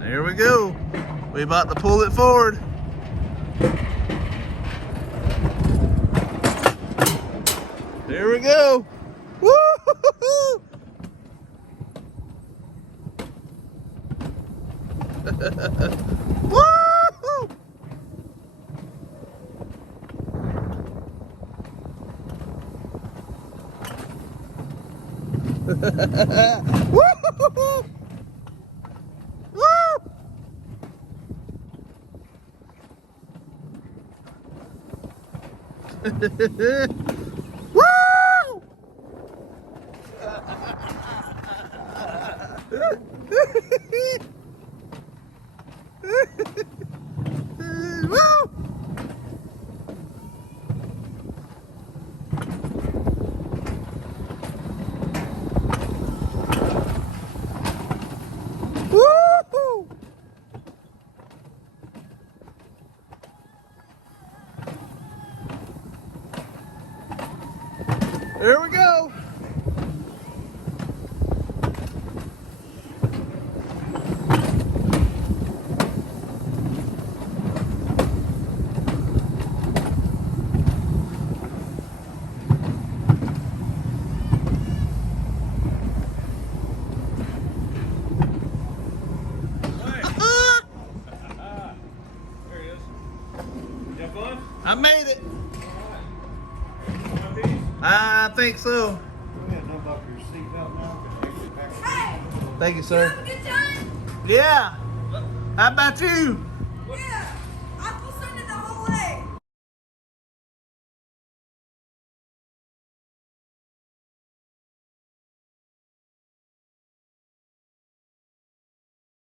There we go. We about to pull it forward. There we go. Woo-hoo-hoo-hoo. Woo-hoo. Woo-hoo-hoo. Woo. Woo! Woo! Woo! There we go. There he is. You have fun? I made it. One piece? I think so. Go ahead and unbuckle your seatbelt now. Can you exit back? Hey, Thank you, you sir. have a good time? Yeah. How about you? Yeah.